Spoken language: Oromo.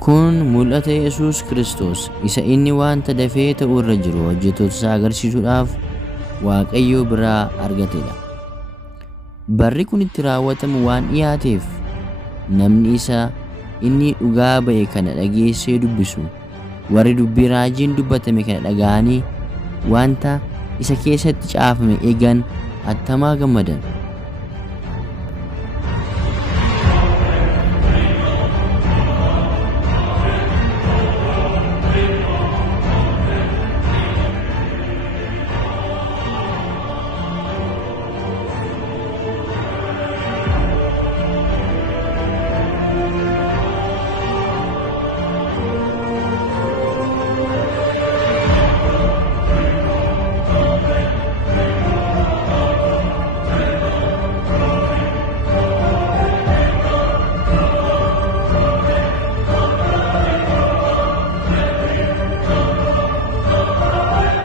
Kun mul'ata Yesuus Kiristoos isa inni wanta dafee ta'uu irra jiru hojjettoota isaa agarsiisuudhaaf Waaqayyo biraa argatedha. Barri kun itti raawwatamu waan dhiyaateef namni isa inni dhugaa ba'e kana dhageessee dubbisu warri dubbii raajiin dubbatame kana dhaga'anii wanta isa keessatti caafame eegan attamaa gammadan.